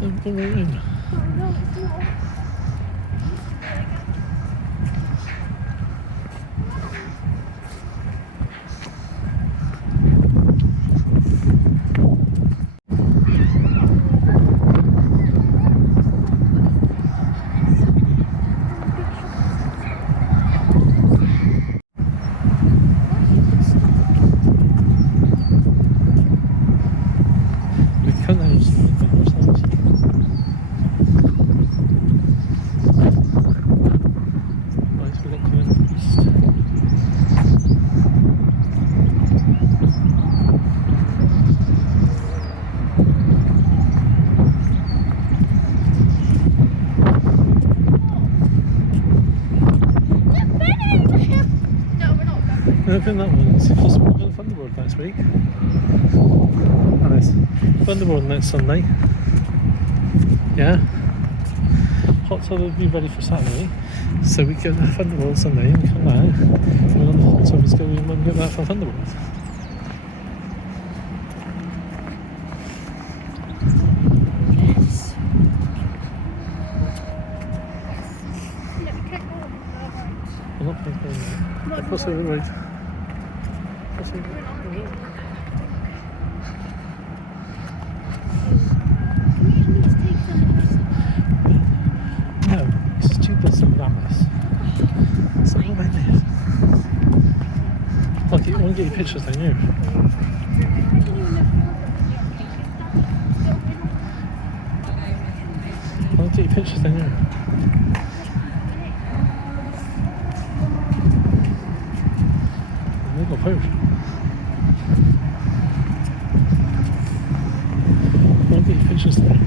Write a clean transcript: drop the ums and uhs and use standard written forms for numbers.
Go right in. No, it's not. I think that one. It's possible we're going to Thunderbird next week. And it's Thunderbird next Sunday. Yeah. Hot tub will be ready for Saturday. So we get the Thunderbird Sunday and come out. We're on the hot tub and go and get that for Thunderbird. Yes. Yeah, we can't go on the right. I'm not playing that. Of course, over the road. No, it's stupid and glamorous. It's not like this. I want to get your pictures, don't you? I want to get your pictures, don't you? They've got post. I want to get your pictures, though.